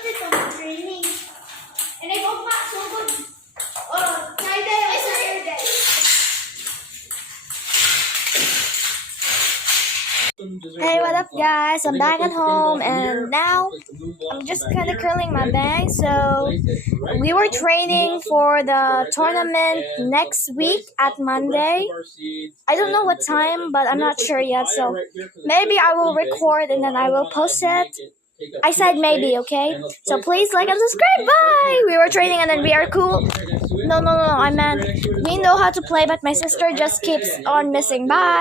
dito mo training. And I go back so good. Oh, try that. I saw that. Hey, what up guys? I'm back at home and now I'm just kind of curling my bangs. So we were training for the tournament next week at Monday. I don't know what time, but I'm not sure yet. So maybe I will record and then I will post it. I said maybe, okay? So please like and subscribe. Bye! We were training and then we are cool. No, I meant we know how to play, but my sister just keeps on missing. Bye!